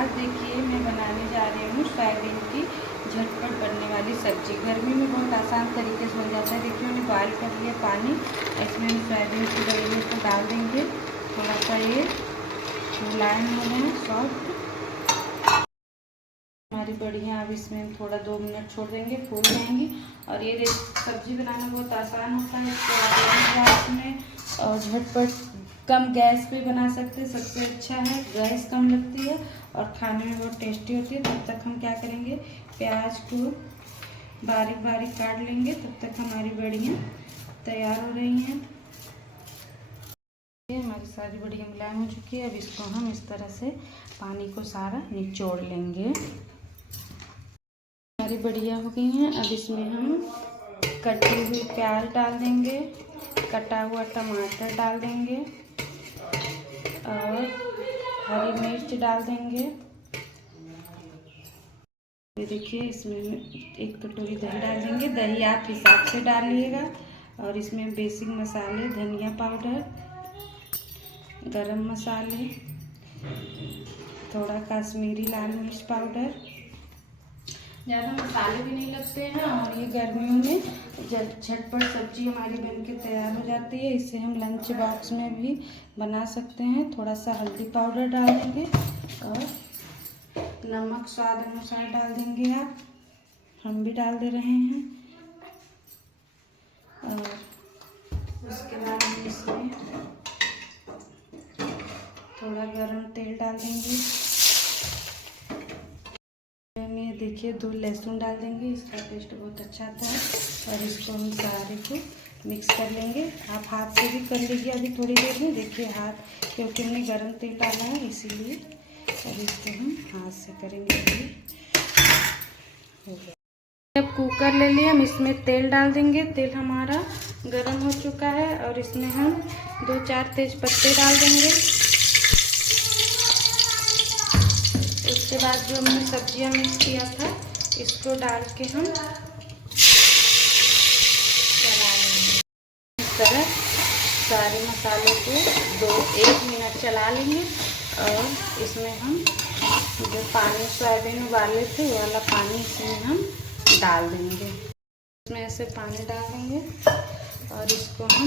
आज देखिए मैं बनाने जा रही हूँ सोयाबीन की झटपट बनने वाली सब्जी। गर्मी में बहुत आसान तरीके से बन जाता है। देखिए मैंने बॉयल कर लिया पानी, इसमें हम सोयाबीन की बड़ियों को डाल देंगे। थोड़ा सा ये मुलायम हो जाए, सॉफ्ट। हमारी बड़ियाँ अब इसमें थोड़ा 2 मिनट छोड़ देंगे, फूल जाएंगी। और ये सब्जी बनाना बहुत आसान होता है। इसमें और झटपट कम गैस पे बना सकते हैं। सबसे अच्छा है, गैस कम लगती है और खाने में बहुत टेस्टी होती है। तब तक हम क्या करेंगे, प्याज को बारीक बारीक काट लेंगे। तब तक हमारी बड़ियाँ तैयार हो रही हैं। ये हमारी सारी बड़ियाँ मुलायम हो चुकी है। अब इसको हम इस तरह से पानी को सारा निचोड़ लेंगे। हमारी बड़ियाँ हो गई हैं। अब इसमें हम कटी हुई प्याज डाल देंगे, कटा हुआ टमाटर डाल देंगे और हरी मिर्च डाल देंगे। ये देखिए इसमें 1 कटोरी दही डाल देंगे। दही आप हिसाब से डालिएगा। और इसमें बेसिक मसाले, धनिया पाउडर, गरम मसाले, थोड़ा कश्मीरी लाल मिर्च पाउडर। ज़्यादा मसाले भी नहीं लगते हैं और ये गर्मियों में झटपट सब्जी हमारी बनके तैयार हो जाती है। इसे हम लंच बॉक्स में भी बना सकते हैं। थोड़ा सा हल्दी पाउडर डाल देंगे और नमक स्वाद अनुसार डाल देंगे। आप, हम भी डाल दे रहे हैं। और उसके बाद हम इसमें थोड़ा गरम तेल डाल देंगे। देखिए 2 लहसुन डाल देंगे, इसका टेस्ट बहुत अच्छा आता है। और इसको हम सारे को मिक्स कर लेंगे। आप हाथ से भी कर लीजिए अभी थोड़ी देर में। देखिए हाथ, क्योंकि हमने गरम तेल डाला है इसीलिए। अब इसको हम हाथ से करेंगे। अब कुकर ले लिया, हम इसमें तेल डाल देंगे। तेल हमारा गरम हो चुका है और इसमें हम 2-4 तेज पत्ते डाल देंगे। उसके बाद जो हमने सब्जियां मिक्स किया था इसको डाल के हम चला लेंगे। इस तरह सारे मसालों को 1 मिनट चला लेंगे। और इसमें हम जो पानी सोयाबीन उबाले थे वो वाला पानी इसमें हम डाल देंगे। इसमें ऐसे पानी डाल देंगे और इसको हम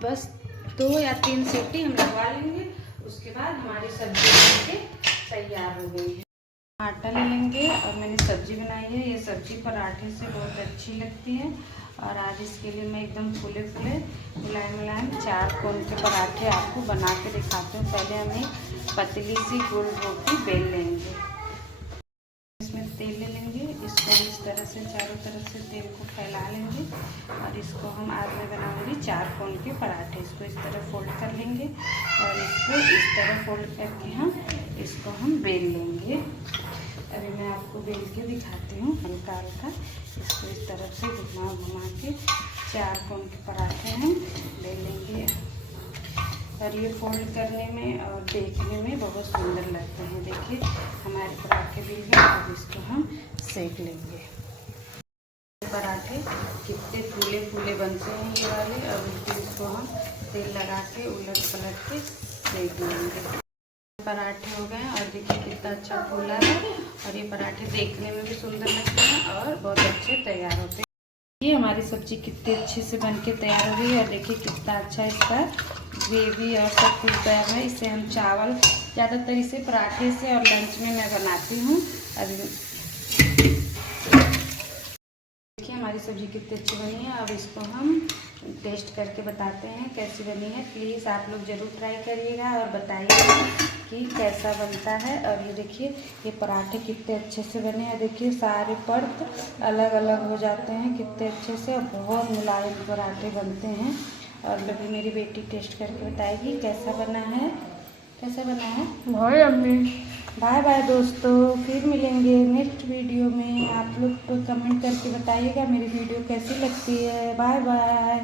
बस 2 या 3 सीटी हम लगवा लेंगे। उसके बाद हमारी सब्जी बनके तैयार हो गई है। आटा ले लेंगे और मैंने सब्जी बनाई है। ये सब्जी पराठे से बहुत अच्छी लगती है। और आज इसके लिए मैं एकदम फूले फूले मुलायम 4 कोन के पराठे आपको बना के दिखाती हूँ। पहले हम एक पतली सी गोल रोटी बेल लेंगे। इसमें तेल ले लेंगे। इसको इस तरह से चारों तरफ से तेल को फैला लेंगे। और इसको हम आज मैं बनाऊंगी 4 कोन के पराठे। इसको इस तरह फोल्ड कर लेंगे और इसको इस तरह फोल्ड करके इसको हम बेल लेंगे। अभी मैं आपको बेल के दिखाती हूँ हल्का हल्का। इसको इस तरफ से घुमा के 4 कोन के पराठे हम ले लेंगे। और ये फोल्ड करने में और देखने में बहुत सुंदर लगते हैं। देखिए हमारे पराठे बिल गए। अब इसको हम सेक लेंगे। पराठे कितने फूले फूले बनते हैं ये वाले। अब इसको हम तेल लगा के उलट पलट के सेक लेंगे। पराठे हो गए और देखिए कितना अच्छा फूला है। और ये पराठे देखने में भी सुंदर लगते हैं और बहुत अच्छे तैयार होते हैं। ये हमारी सब्जी कितने अच्छे से बनके तैयार हो गई है। और देखिए कितना अच्छा इसका ग्रेवी और सब कुछ तैयार है। इसे हम चावल, ज़्यादातर इसे पराठे से और लंच में मैं बनाती हूँ। अभी देखिए हमारी सब्जी कितनी अच्छी बनी है। अब इसको हम टेस्ट करके बताते हैं कैसी बनी है। प्लीज़ आप लोग ज़रूर ट्राई करिएगा और बताइएगा कि कैसा बनता है। और ये देखिए ये पराठे कितने अच्छे से बने हैं। देखिए सारे परत अलग अलग हो जाते हैं कितने अच्छे से। और बहुत मुलायम पराठे बनते हैं। और अभी मेरी बेटी टेस्ट करके बताएगी कैसा बना है। कैसा बना है भाई अम्मी। बाय बाय दोस्तों, फिर मिलेंगे नेक्स्ट वीडियो में। आप लोग तो कमेंट करके बताइएगा मेरी वीडियो कैसी लगती है। Bye bye.